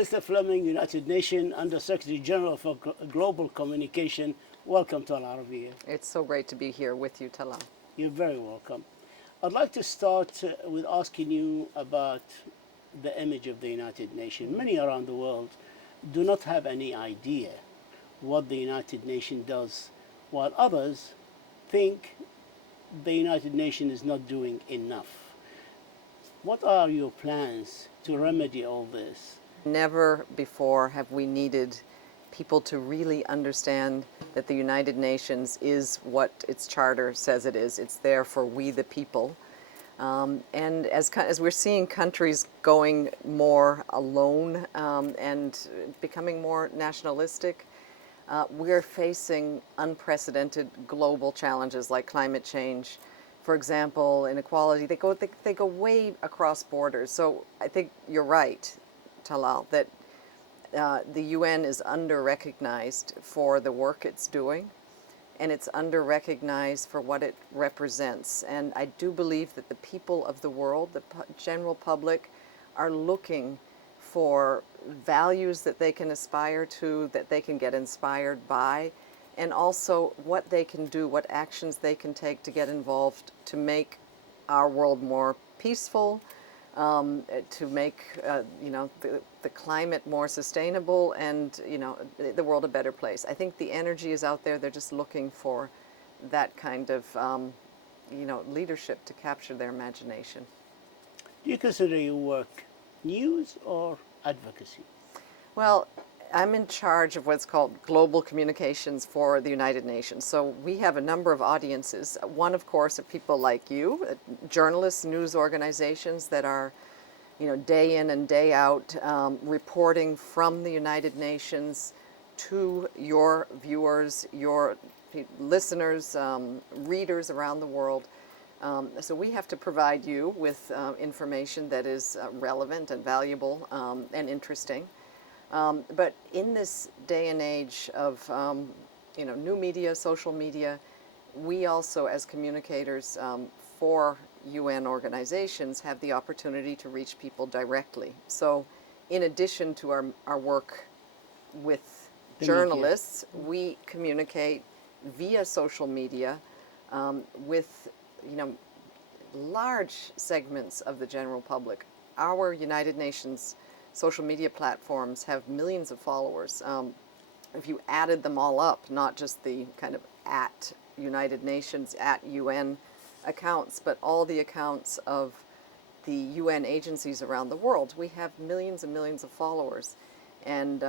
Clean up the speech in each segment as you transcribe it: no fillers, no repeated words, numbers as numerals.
Melissa Fleming, United Nations Under Secretary General for Global Communication. Welcome to Al-Arabiya. It's so great to be here with you, Talal. You're very welcome. I'd like to start with asking you about the image of the United Nations. Many around the world do not have any idea what the United Nations does, while others think the United Nations is not doing enough. What are your plans to remedy all this? Never before have we needed people to really understand that the United Nations is what its charter says it is. It's there for we the people. And as we're seeing countries going more alone and becoming more nationalistic, we're facing unprecedented global challenges like climate change, for example, inequality. They go way across borders. So I think you're right, Talal, that the UN is under-recognized for the work it's doing, and it's under-recognized for what it represents. And I do believe that the people of the world, the general public, are looking for values that they can aspire to, that they can get inspired by, and also what they can do, what actions they can take to get involved to make our world more peaceful, to make the climate more sustainable, and the world a better place. I think the energy is out there. They're just looking for that kind of leadership to capture their imagination. Do you consider your work news or advocacy? Well, I'm in charge of what's called global communications for the United Nations. So we have a number of audiences. One, of course, are people like you, journalists, news organizations that are, day in and day out reporting from the United Nations to your viewers, your listeners, readers around the world. So we have to provide you with information that is relevant and valuable and interesting. But in this day and age of new media, social media, we also, as communicators for UN organizations, have the opportunity to reach people directly. So in addition to our work with journalists, we communicate via social media with large segments of the general public. Our United Nations social media platforms have millions of followers. If you added them all up, not just the kind of at United Nations, at UN accounts, but all the accounts of the UN agencies around the world, we have millions and millions of followers. And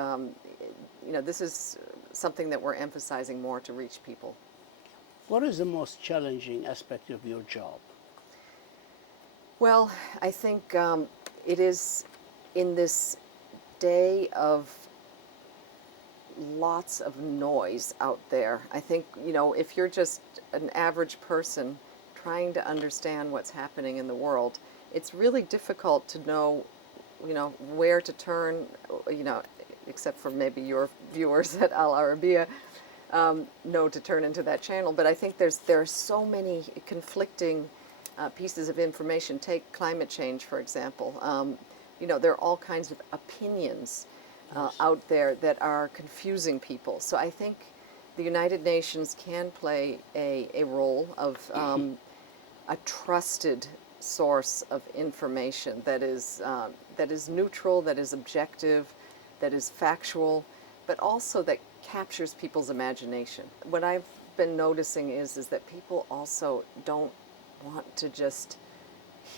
this is something that we're emphasizing more to reach people. What is the most challenging aspect of your job? Well, I think it is in this day of lots of noise out there. I think, if you're just an average person trying to understand what's happening in the world, it's really difficult to know, where to turn, except for maybe your viewers at Al-Arabiya, know to turn into that channel. But I think there are so many conflicting pieces of information. Take climate change, for example. There are all kinds of opinions out there that are confusing people. So I think the United Nations can play a role of a trusted source of information that is neutral, that is objective, that is factual, but also that captures people's imagination. What I've been noticing is that people also don't want to just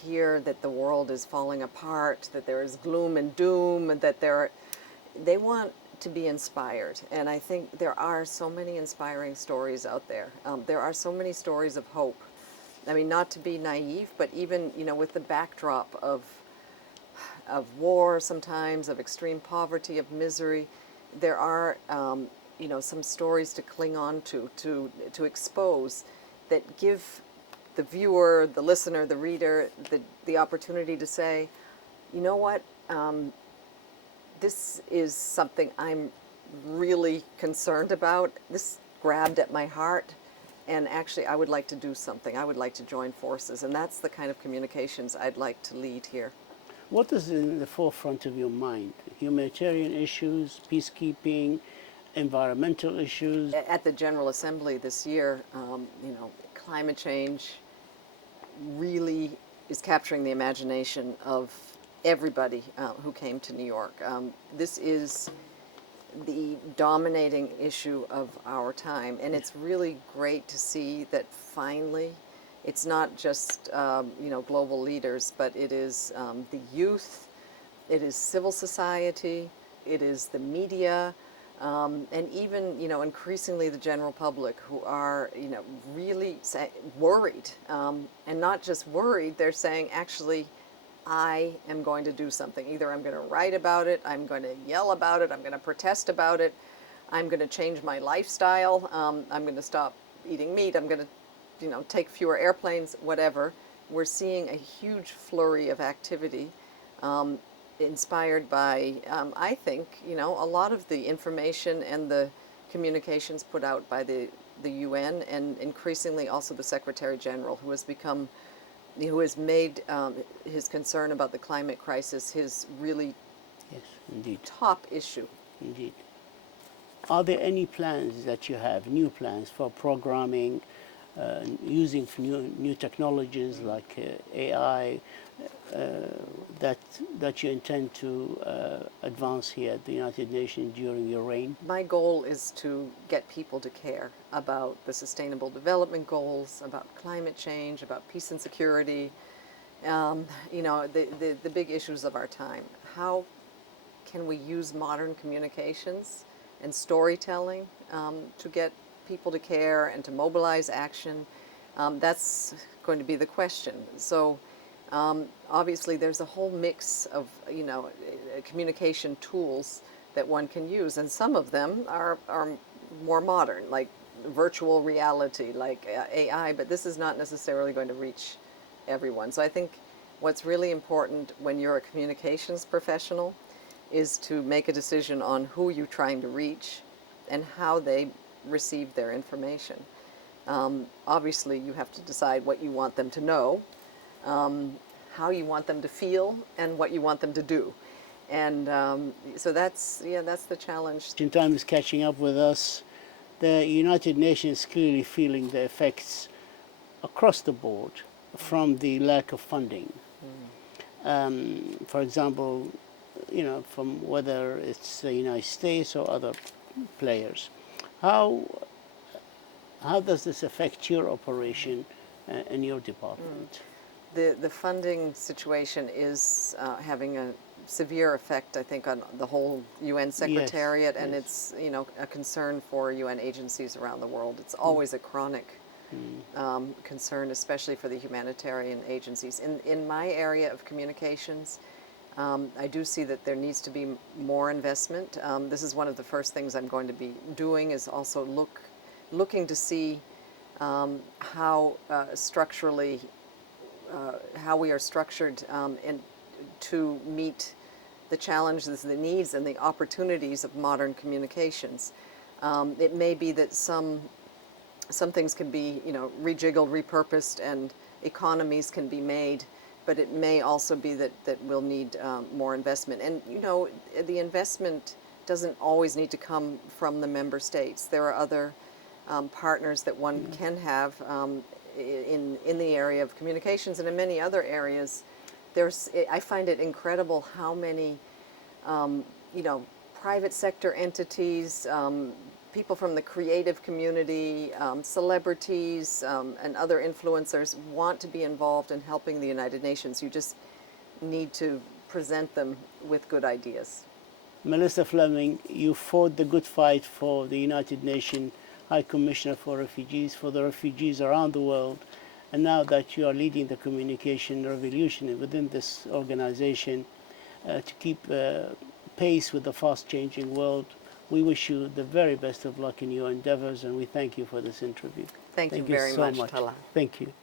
hear that the world is falling apart, that there is gloom and doom, and that they want to be inspired. And I think there are so many inspiring stories out there. There are so many stories of hope. I mean, not to be naive, but even, with the backdrop of war sometimes, of extreme poverty, of misery, there are, some stories to cling on to expose that give the viewer, the listener, the reader, the opportunity to say, you know what, this is something I'm really concerned about. This grabbed at my heart, and actually I would like to do something. I would like to join forces, and that's the kind of communications I'd like to lead here. what is in the forefront of your mind? Humanitarian issues, peacekeeping, environmental issues? At the General Assembly this year, climate change really is capturing the imagination of everybody who came to New York. This is the dominating issue of our time, and it's really great to see that finally it's not just global leaders, but it is the youth, it is civil society, it is the media, and even increasingly the general public who are really worried, and not just worried. They're saying, actually, I am going to do something. Either I'm going to write about it, I'm going to yell about it, I'm going to protest about it, I'm going to change my lifestyle, I'm going to stop eating meat, I'm going to take fewer airplanes, whatever. We're seeing a huge flurry of activity inspired by, I think, a lot of the information and the communications put out by the UN, and increasingly also the Secretary General, who has made his concern about the climate crisis his really top issue. Indeed. Are there any plans that you have, new plans for programming, using new technologies like AI, that you intend to advance here at the United Nations during your reign? My goal is to get people to care about the Sustainable Development Goals, about climate change, about peace and security, the big issues of our time. How can we use modern communications and storytelling to get people to care and to mobilize action? That's going to be the question. So obviously there's a whole mix of communication tools that one can use, and some of them are more modern, like virtual reality, like AI, but this is not necessarily going to reach everyone. So I think what's really important when you're a communications professional is to make a decision on who you're trying to reach and how they receive their information. Obviously, you have to decide what you want them to know, how you want them to feel, and what you want them to do. And so that's the challenge. In time is catching up with us. The United Nations is clearly feeling the effects across the board from the lack of funding. For example, from whether it's the United States or other players. How does this affect your operation in your department? The funding situation is having a severe effect, I think, on the whole UN Secretariat, and it's a concern for UN agencies around the world. It's always a chronic concern, especially for the humanitarian agencies. In my area of communications, I do see that there needs to be more investment. This is one of the first things I'm going to be doing, is also looking to see how structurally, how we are structured and to meet the challenges, the needs, and the opportunities of modern communications. It may be that some things can be rejiggled, repurposed, and economies can be made, but it may also be that we'll need more investment. And the investment doesn't always need to come from the member states. There are other partners that one can have in the area of communications, and in many other areas. I find it incredible how many private sector entities, people from the creative community, celebrities, and other influencers want to be involved in helping the United Nations. You just need to present them with good ideas. Melissa Fleming, you fought the good fight for the United Nations High Commissioner for Refugees, for the refugees around the world. And now that you are leading the communication revolution within this organization to keep pace with the fast-changing world, we wish you the very best of luck in your endeavors, and we thank you for this interview. Thank you very so much, Talal. Thank you.